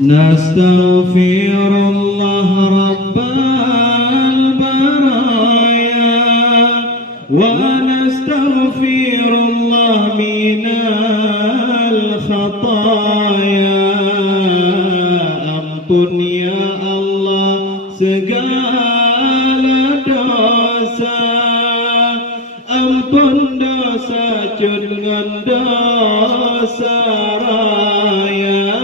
نستغفر الله رب البرايا ونستغفر الله من الخطايا. Ampun ya Allah segala dosa, ampun dosa dengan dosa raya.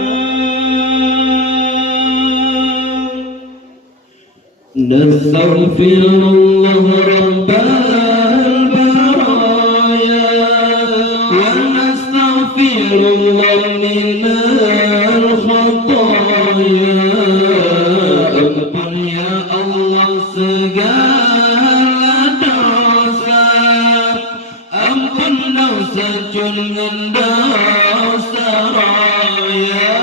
Nastaghfirullah rabbal baraya wa nastaghfirullah minal khataya. Ampun ya Allah segala dosa, ampun dosa dengan dosa raya.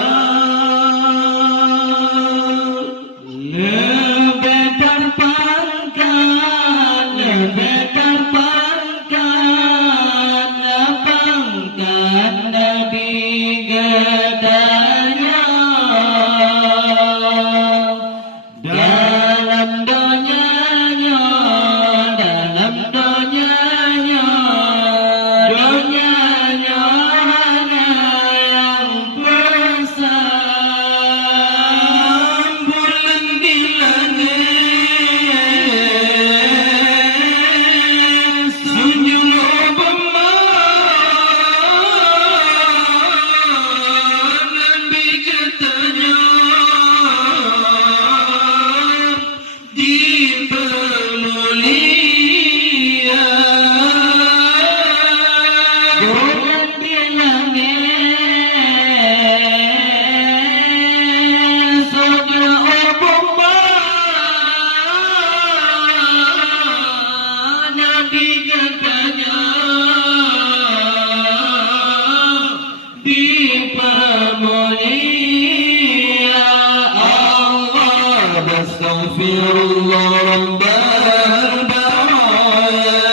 Astaghfirullah rabbal baraya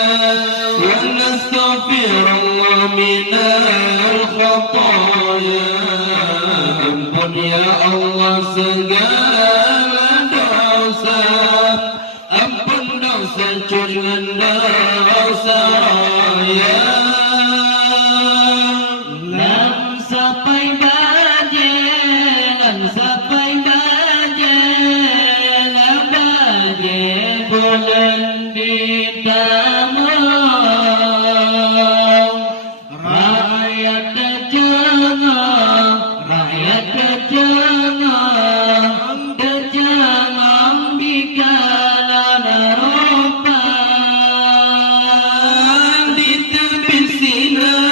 wa nastaghfirullah minal khataya. Ampun ya Allah segala dosa, ampun dosa dengan dosa raya. Lam sampai baje, lam sampai bulan ditamang, rakyat tercengang, rakyat tercengang, tercengang di kalan Eropa. Di tepi sinan,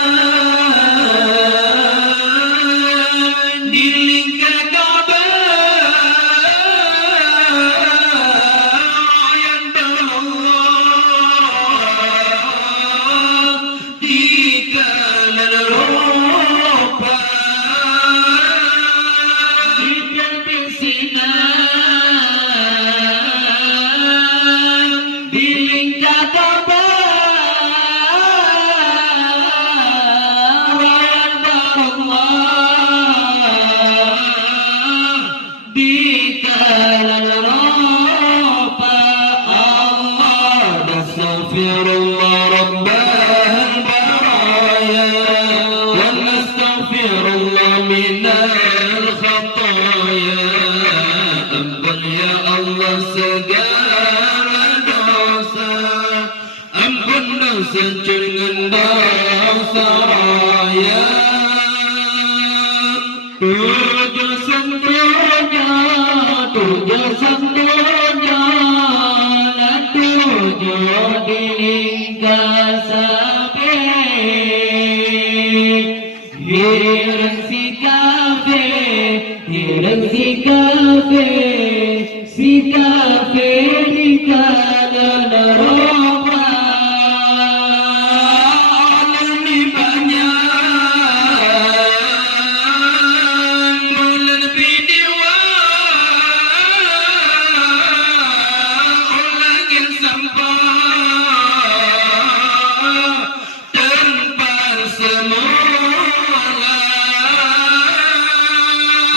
di lingkar Astaghfirullah rabbal baraya wa nastaghfirullah minal khataya. Ampun ya Allah segala dosa, ampun dosa dengan dosa raya. Tujuh sempurna, tujuh sempurna, di lingkar sapi, hirang si kafe, hirang si kafe, si kafe di kanan Eropa. Lebih banyak bulan video orang yang sampah semula.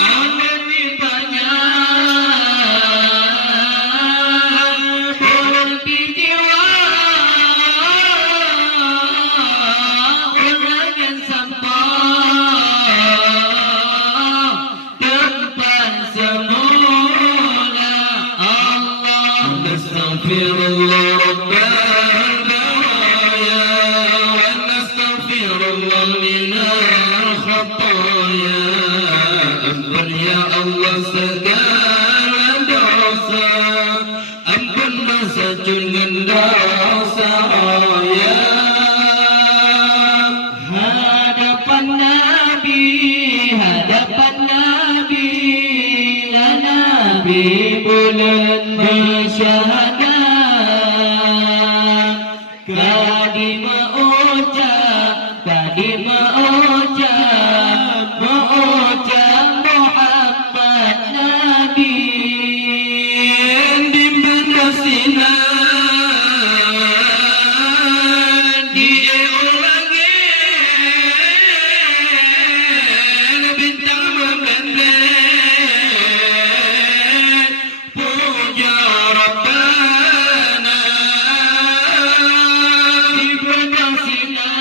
Amin. Nastaghfirullah minal khataya. Ampun ya Allah segala dosa. Ampun dosa jungan dosa raya. Hadapan Nabi, la Nabi bulan bersyahadat. Kadi mengucap Muhammad Nabi. Di mana sinar bintang membentang, puja Rabbana. Di bulan sinar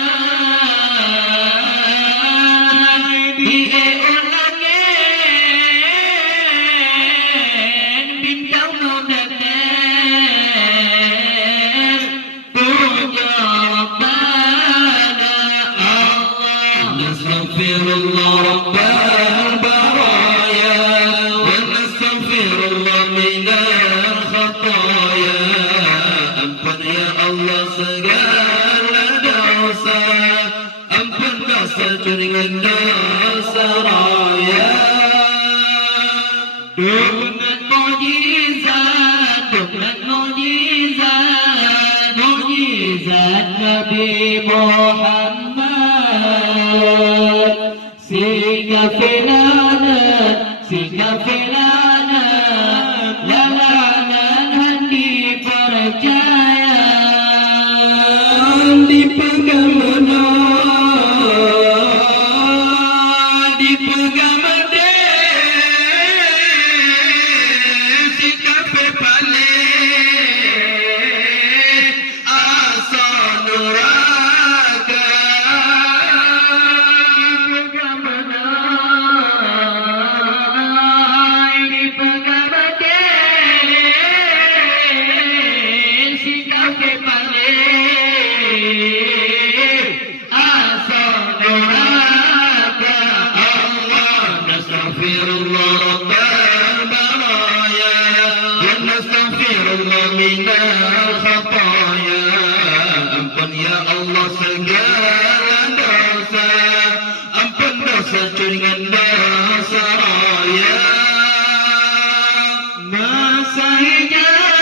di ulangin bintang membentang, puja Rabbana Allah. Nastaghfirullah rabbal baraya wa nastaghfirullah minal khataya. Ampun ya Allah segala dosa. Ampun dosa jungan dosa raya. Dengan mukjizat Nabi Muhammad, sehingga filana lalanan dipercaya. Dipegang benar, dipegang medek, sikap balik asal neraka. Dipegang benar, dipegang medek, sikap balik asal neraka. Nastaghfirullah rabbal baraya wa nastaghfirullah minal khataya. Ampun ya Allah segala dosa. Ampun dosa jungan dosa raya. Masa hijrah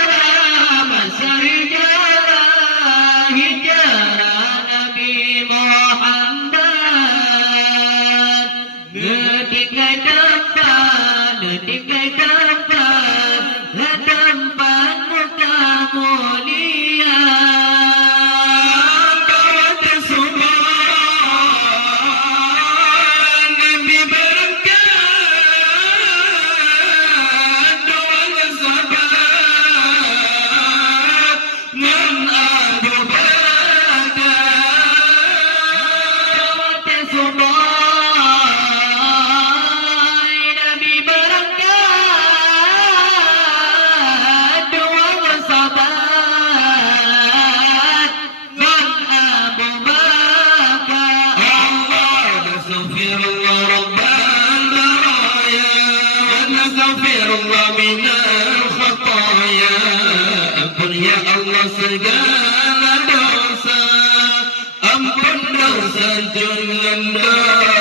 Nabi Muhammad, detik ke depan muka mulia. Kawat subhan Nabi berangkat doa sahabat man Abu Bakar. Nabi berangkat dua sahabat dan Abu Bakar. Nastaghfirullah rabbal baraya wa nastaghfirullah minal khataya. Ampun ya Allah segala dosa. Ampun dosa jungan dosa